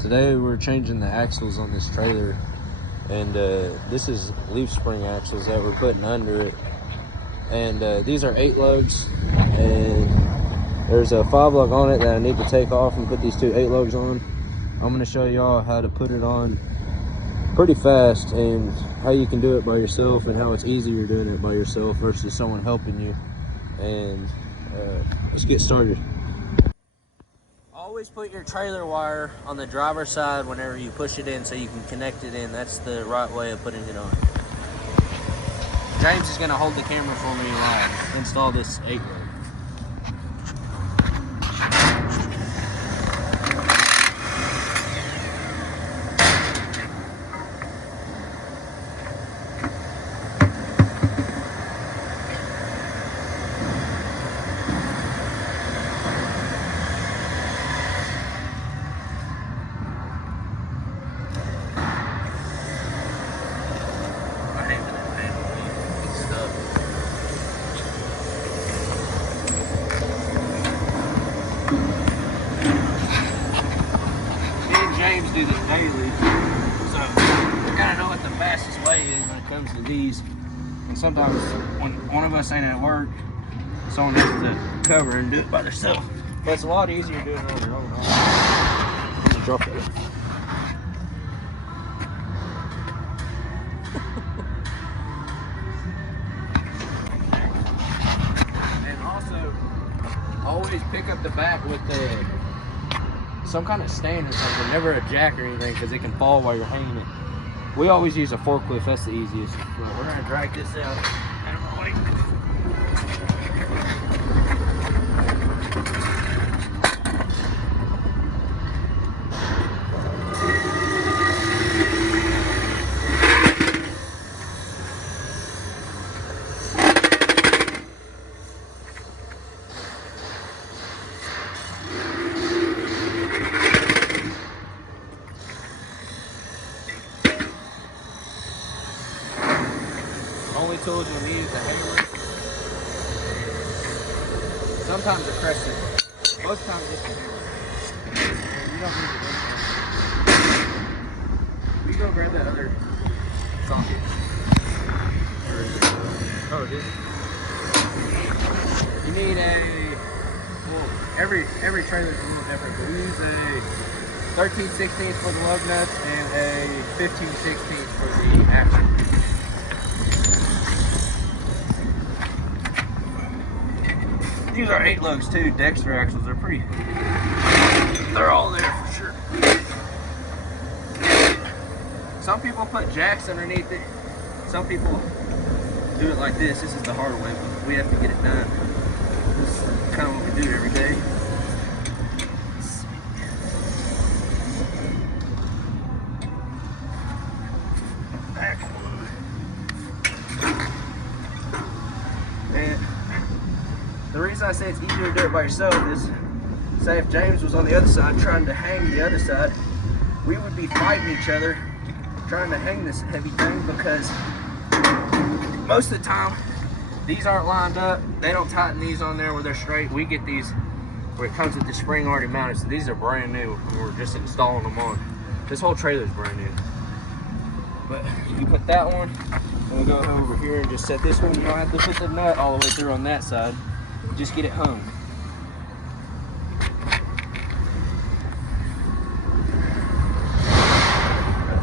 Today we're changing the axles on this trailer, and this is leaf spring axles that we're putting under it. And these are 8 lugs, and there's a 5 lug on it that I need to take off and put these 2 8 lugs on. I'm going to show y'all how to put it on pretty fast and how you can do it by yourself and how it's easier doing it by yourself versus someone helping you. And let's get started. Always put your trailer wire on the driver's side whenever you push it in so you can connect it in. That's the right way of putting it on. James is going to hold the camera for me while I install this 8 lug. James do this daily, so we gotta know what the fastest way is when it comes to these. And sometimes when one of us ain't at work, someone has to cover and do it by themselves. But it's a lot easier doing it on your own. I'm gonna drop it. And also, always pick up the back with some kind of stand or something, never a jack or anything, because it can fall while you're hanging it. We always use a forklift, that's the easiest. But we're gonna drag this out. Only tools you'll need is a hammer, sometimes a crescent, most times just a hammer. You don't need it. You go grab that other socket. Oh, it is. You need well, every trailer is a little different, but we use a 13/16 for the lug nuts and a 15/16 for the axle. These are 8 lugs too, Dexter axles. They're all there for sure. Some people put jacks underneath it. Some people do it like this. This is the hard way, but we have to get it done. This is kind of what we do every day. The reason I say it's easier to do it by yourself is, say if James was on the other side trying to hang the other side, we would be fighting each other trying to hang this heavy thing, because most of the time these aren't lined up. They don't tighten these on there where they're straight. We get these where it comes with the spring already mounted, so these are brand new. We're just installing them on. This whole trailer is brand new. But you put that one, and we'll go over here and just set this one. You don't have to put the nut all the way through on that side. Just get it hung.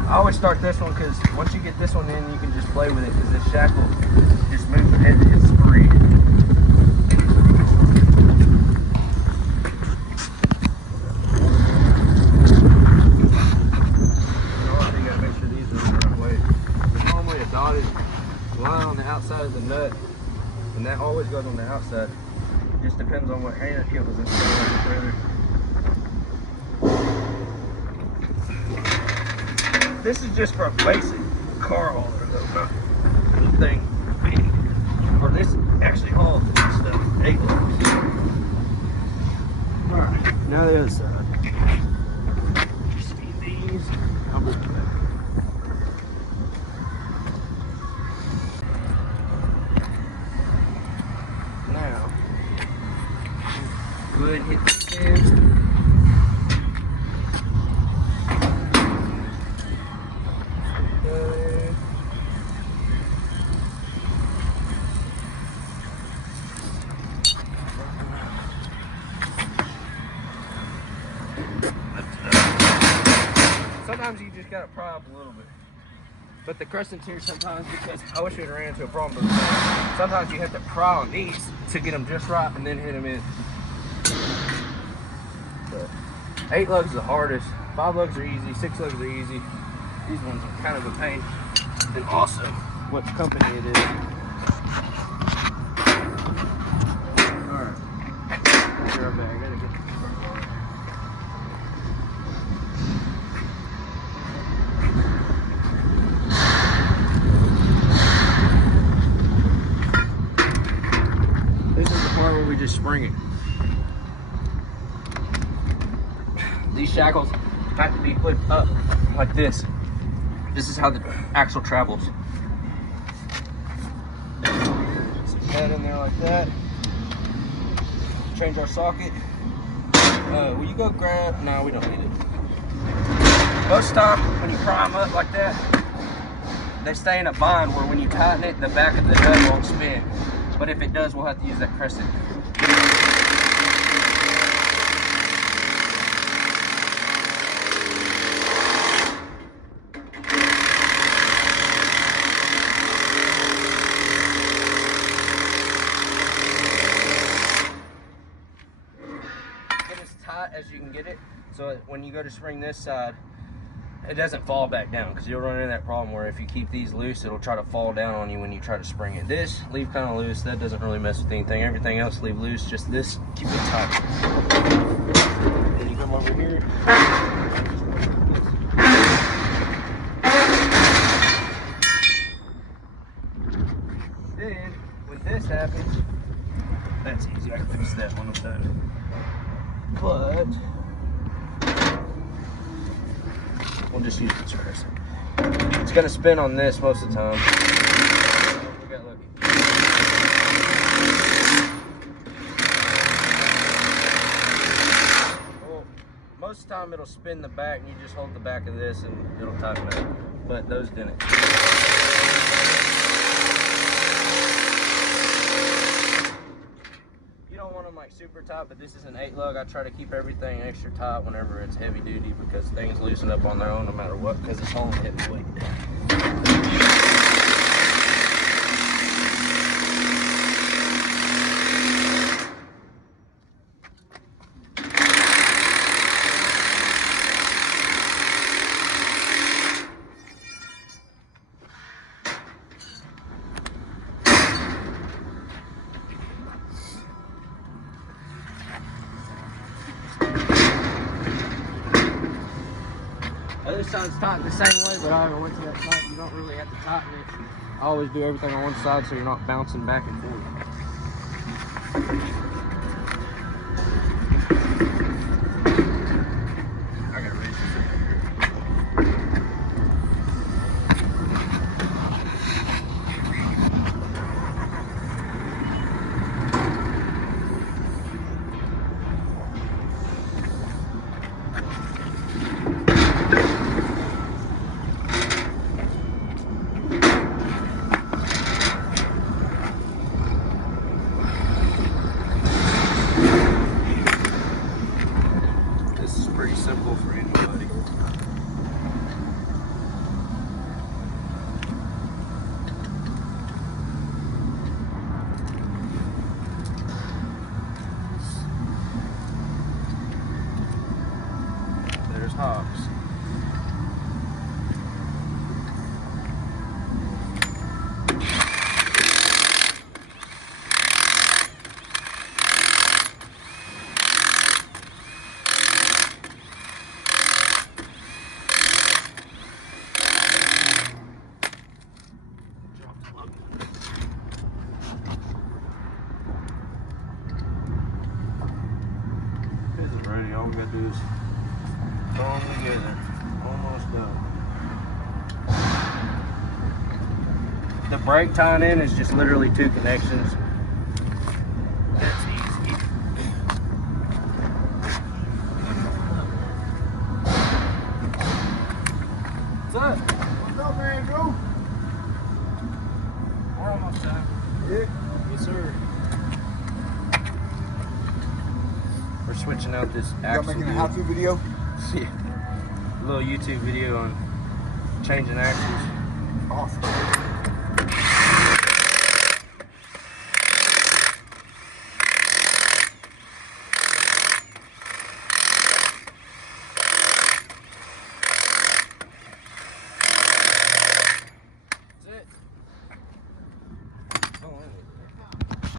I always start this one because once you get this one in, you can just play with it, because this shackle just moves the head, it's free. You gotta make sure these are the right way. There's normally a dotted line on the outside of the nut, and that always goes on the outside. Just depends on what hand it was installed on the trailer. This is just for a basic car hauler though, not anything. Or this actually hauls this stuff, 8 lugs. Alright, now the other side. See these? I'll move them back. Now, go ahead and hit the stand. sometimes you just gotta pry up a little bit. But the crescents here sometimes, because I wish we'd ran into a problem, but sometimes you have to pry on these to get them just right and then hit them in. But 8 lugs is the hardest. 5 lugs are easy, 6 lugs are easy. These ones are kind of a pain. And also, what company it is. Alright. Be right back. I gotta get the front bar. This is the part where we just spring it. These shackles have to be flipped up like this. This is how the axle travels. Stick that in there like that. Change our socket. Will you go grab? No, we don't need it. Most of the time, when you pry them up like that, they stay in a bind where when you tighten it, the back of the nut won't spin. But if it does, we'll have to use that crescent. As you can get it, so when you go to spring this side, it doesn't fall back down, because you'll run into that problem where if you keep these loose, it'll try to fall down on you when you try to spring it. This, leave kind of loose. That doesn't really mess with anything. Everything else, leave loose. Just this, keep it tight. Then you come over here. Then, when this happens, that's easy. I can fix that one with that. But we'll just use this crescent. It's gonna spin on this most of the time. We got lucky. Well, most of the time it'll spin the back, and you just hold the back of this, and it'll tighten up. But those didn't. Like super tight, but this is an 8 lug. I try to keep everything extra tight whenever it's heavy duty, because things loosen up on their own no matter what, because it's only heavy weight. Other side's tightened the same way, but I haven't went to that side. You don't really have to tighten it. I always do everything on one side so you're not bouncing back and forth. I gotta raise this right here. Simple for anybody. There's hops. Ready, all we gotta do is throw them together. Almost done. The brake tying in is just literally 2 connections. That's easy. What's up? What's up, man, bro? We're almost done. Yeah. Yes, sir. We're switching out this Y'all axle. making a how-to video? Yeah. little YouTube video on changing axles. Awesome.